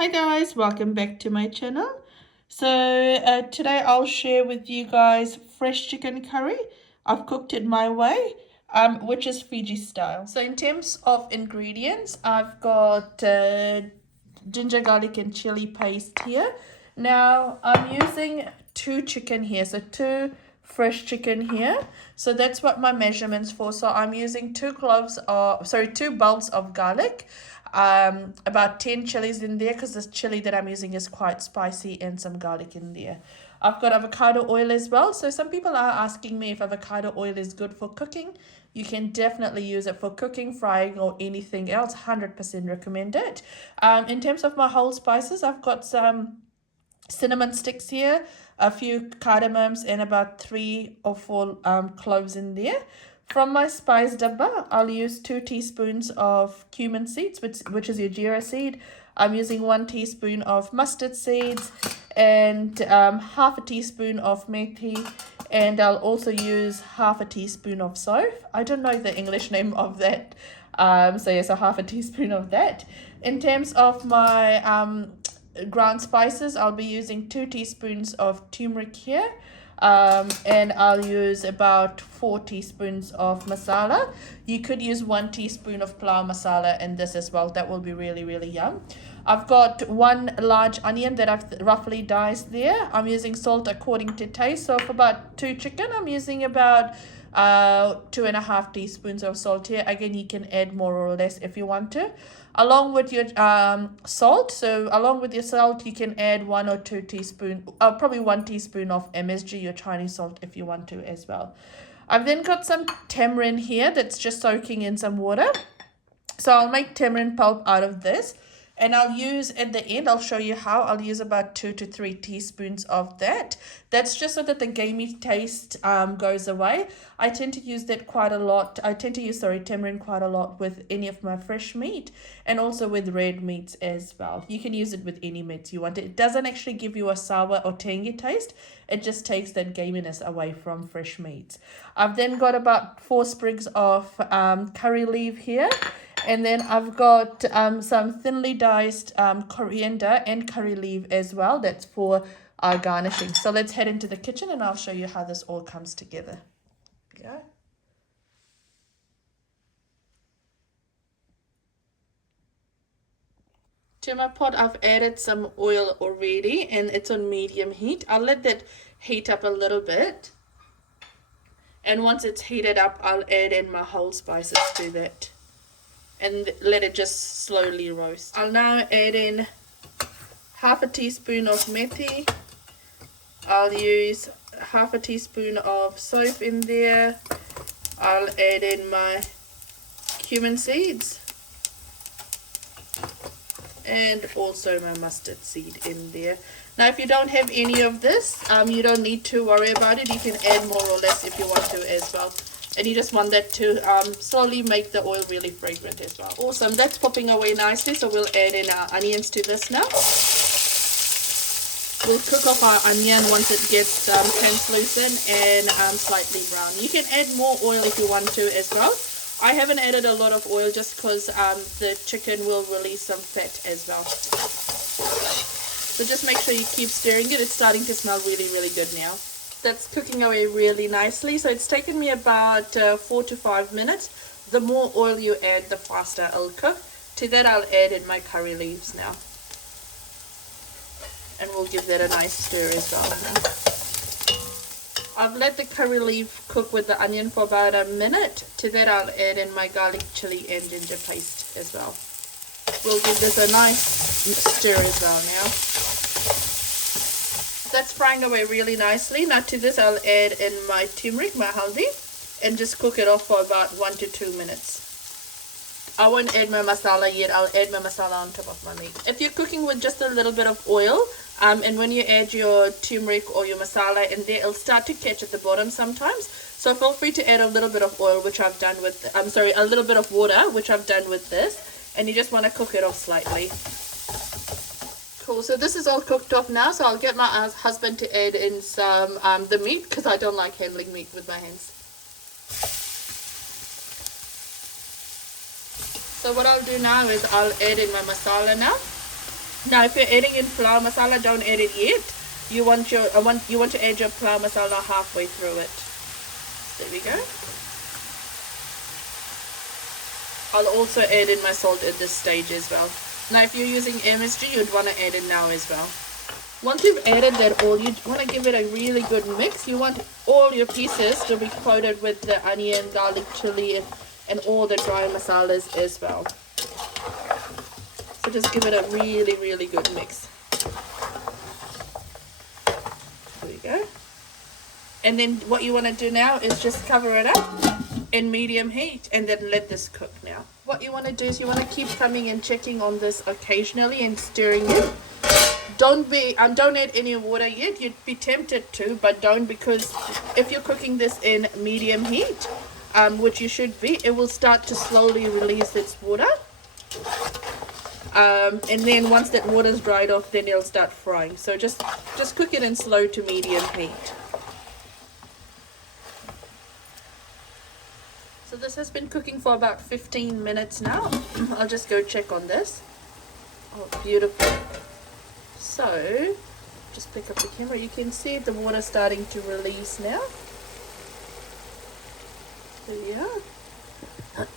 Hi guys, welcome back to my channel. Today I'll share with you guys fresh chicken curry. I've cooked it my way, which is Fiji style. So in terms of ingredients, I've got ginger, garlic and chili paste here. Now I'm using two chicken here, so two fresh chicken here. So that's what my measurements for. So I'm using two bulbs of garlic, about 10 chilies in there because this chili that I'm using is quite spicy, and some garlic in there. I've got avocado oil as well. So some people are asking me if avocado oil is good for cooking. You can definitely use it for cooking, frying, or anything else. 100% recommend it. In terms of my whole spices, I've got some cinnamon sticks here, a few cardamoms, and about 3 or 4 cloves in there. From my spice dabba, I'll use 2 teaspoons of cumin seeds, which is your jeera seed. I'm using 1 teaspoon of mustard seeds and half a teaspoon of methi, and I'll also use half a teaspoon of soif. I don't know the English name of that. So half a teaspoon of that. In terms of my ground spices, I'll be using 2 teaspoons of turmeric here, and I'll use about 4 teaspoons of masala. You could use 1 teaspoon of pulao masala in this as well. That will be really yum. I've got 1 large onion that I've roughly diced there. I'm using salt according to taste. So for about 2 chicken, I'm using about 2.5 teaspoons of salt here. Again, you can add more or less if you want to. Along with your salt, you can add 1 or 2 teaspoons, probably 1 teaspoon of MSG, your Chinese salt, if you want to as well. I've then got some tamarind here that's just soaking in some water. So I'll make tamarind pulp out of this. And I'll use, at the end, I'll show you how, I'll use about 2 to 3 teaspoons of that. That's just so that the gamey taste goes away. I tend to use that quite a lot. I tend to use, tamarind quite a lot with any of my fresh meat, and also with red meats as well. You can use it with any meats you want. It doesn't actually give you a sour or tangy taste. It just takes that gaminess away from fresh meats. I've then got about 4 sprigs of curry leaf here. And then I've got some thinly diced coriander and curry leaf as well. That's for garnishing. So let's head into the kitchen and I'll show you how this all comes together. Yeah. To my pot, I've added some oil already, and it's on medium heat. I'll let that heat up a little bit. And once it's heated up, I'll add in my whole spices to that and let it just slowly roast. I'll now add in half a teaspoon of methi. I'll use half a teaspoon of soap in there. I'll add in my cumin seeds and also my mustard seed in there. Now if you don't have any of this, you don't need to worry about it. You can add more or less if you want to as well. And you just want that to slowly make the oil really fragrant as well. Awesome, that's popping away nicely, so we'll add in our onions to this now. We'll cook off our onion once it gets translucent and slightly brown. You can add more oil if you want to as well. I haven't added a lot of oil just because the chicken will release some fat as well. So just make sure you keep stirring it. It's starting to smell really good now. That's cooking away really nicely. So it's taken me about 4 to 5 minutes. The more oil you add, the faster it'll cook. To that, I'll add in my curry leaves now. And we'll give that a nice stir as well. I've let the curry leaf cook with the onion for about a minute. To that, I'll add in my garlic, chili, and ginger paste as well. We'll give this a nice stir as well now. That's frying away really nicely. Now to this, I'll add in my turmeric, my haldi, and just cook it off for about 1 to 2 minutes. I won't add my masala yet. I'll add my masala on top of my meat. If you're cooking with just a little bit of oil, and when you add your turmeric or your masala in there, it'll start to catch at the bottom sometimes. So feel free to add a little bit of oil, which I've done with, a little bit of water, which I've done with this. And you just want to cook it off slightly. Cool, so this is all cooked off now, so I'll get my husband to add in some the meat, because I don't like handling meat with my hands. So what I'll do now is I'll add in my masala now. Now, if you're adding in flour masala, don't add it yet. You want to add your flour masala halfway through it. There we go. I'll also add in my salt at this stage as well. Now, if you're using MSG, you'd want to add it now as well. Once you've added that all, you want to give it a really good mix. You want all your pieces to be coated with the onion, garlic, chili, and all the dry masalas as well. So just give it a really, really good mix. There we go. And then what you want to do now is just cover it up in medium heat and then let this cook now. What you want to do is you want to keep coming and checking on this occasionally and stirring it. Don't add any water yet. You'd be tempted to, but don't, because if you're cooking this in medium heat, which you should be, it will start to slowly release its water. And then once that water's dried off, then it'll start frying. So just cook it in slow to medium heat. So this has been cooking for about 15 minutes now. I'll just go check on this. Oh, beautiful. So, just pick up the camera. You can see the water starting to release now. There we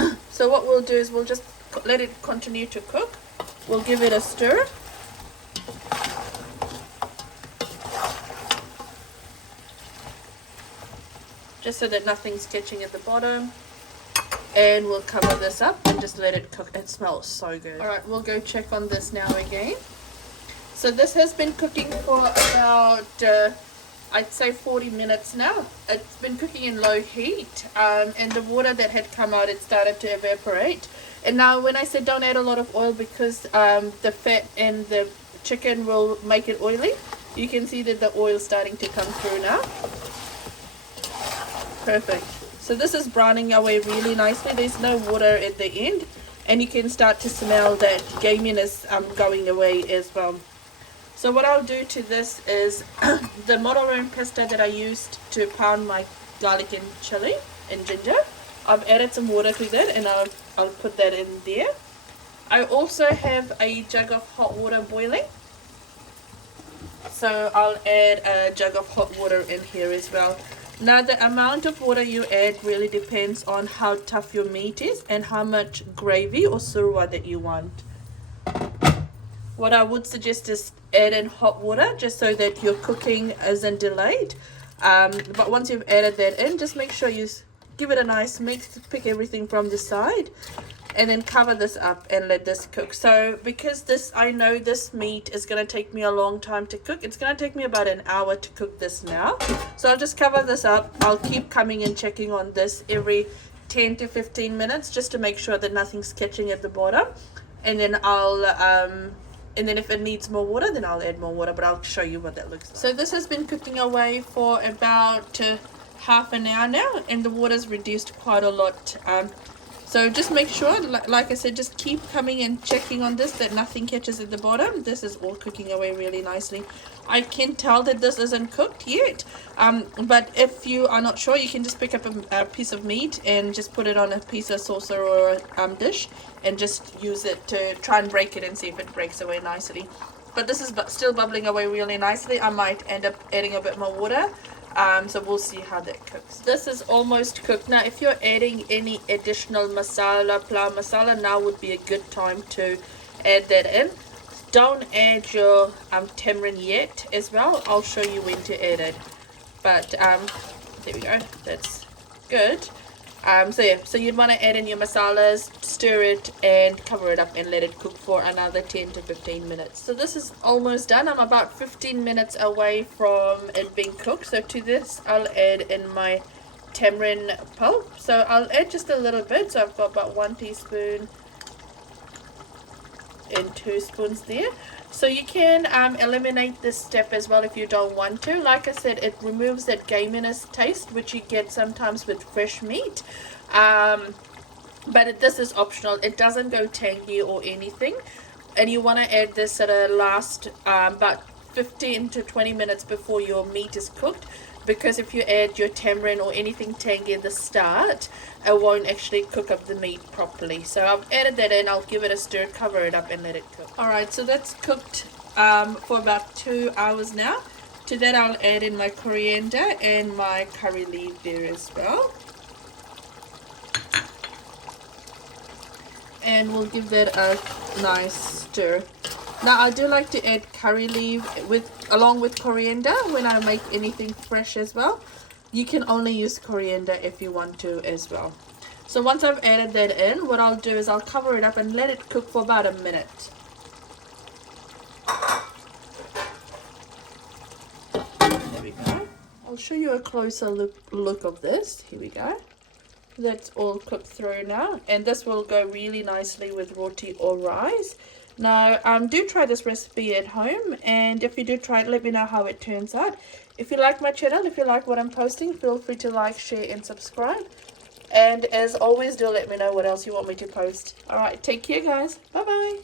are. So what we'll do is we'll just let it continue to cook. We'll give it a stir. Just so that nothing's catching at the bottom. And we'll cover this up and just let it cook. It smells so good. Alright, we'll go check on this now again. So this has been cooking for about, I'd say 40 minutes now. It's been cooking in low heat, and the water that had come out, it started to evaporate. And now when I said don't add a lot of oil because the fat in the chicken will make it oily, you can see that the oil is starting to come through now. Perfect. So this is browning away really nicely. There's no water at the end, and you can start to smell that gaminess going away as well. So what I'll do to this is the mozzarella and pesto that I used to pound my garlic and chili and ginger, I've added some water to that, and I'll put that in there. I also have a jug of hot water boiling, so I'll add a jug of hot water in here as well. Now the amount of water you add really depends on how tough your meat is and how much gravy or surwa that you want. What I would suggest is add in hot water just so that your cooking isn't delayed. But once you've added that in, just make sure you give it a nice mix, pick everything from the side, and then cover this up and let this cook. So because I know this meat is going to take me a long time to cook, it's going to take me about an hour to cook this now. So I'll just cover this up. I'll keep coming and checking on this every 10 to 15 minutes just to make sure that nothing's catching at the bottom. And then and then if it needs more water, then I'll add more water, but I'll show you what that looks like. So this has been cooking away for about half an hour now, and the water's reduced quite a lot. So just make sure, like I said, just keep coming and checking on this, that nothing catches at the bottom. This is all cooking away really nicely. I can tell that this isn't cooked yet, but if you are not sure, you can just pick up a piece of meat and just put it on a piece of saucer or a dish and just use it to try and break it and see if it breaks away nicely. But this is still bubbling away really nicely. I might end up adding a bit more water. So we'll see how that cooks. This is almost cooked. Now if you're adding any additional masala, flour masala, now would be a good time to add that in. Don't add your tamarind yet as well. I'll show you when to add it. But there we go, that's good. So yeah, so you'd want to add in your masalas, stir it and cover it up and let it cook for another 10 to 15 minutes. So this is almost done. I'm about 15 minutes away from it being cooked. So to this I'll add in my tamarind pulp. So I'll add just a little bit. So I've got about 1 teaspoon and 2 spoons there. So you can eliminate this step as well if you don't want to. Like I said, it removes that gaminess taste which you get sometimes with fresh meat, but this is optional. It doesn't go tangy or anything, and you want to add this at a last about 15 to 20 minutes before your meat is cooked, because if you add your tamarind or anything tangy at the start, it won't actually cook up the meat properly. So I've added that in. I'll give it a stir, cover it up, and let it cook. Alright, so that's cooked for about 2 hours now. To that I'll add in my coriander and my curry leaf there as well. And we'll give that a nice stir. Now I do like to add curry leaf along with coriander when I make anything fresh as well. You can only use coriander if you want to as well. So once I've added that in, what I'll do is I'll cover it up and let it cook for about a minute. There we go. I'll show you a closer look of this. Here we go. That's all cooked through now, and this will go really nicely with roti or rice. Now do try this recipe at home, and if you do try it, let me know how it turns out. If you like my channel, if you like what I'm posting, feel free to like, share and subscribe. And as always, do let me know what else you want me to post. Alright, take care guys. Bye bye.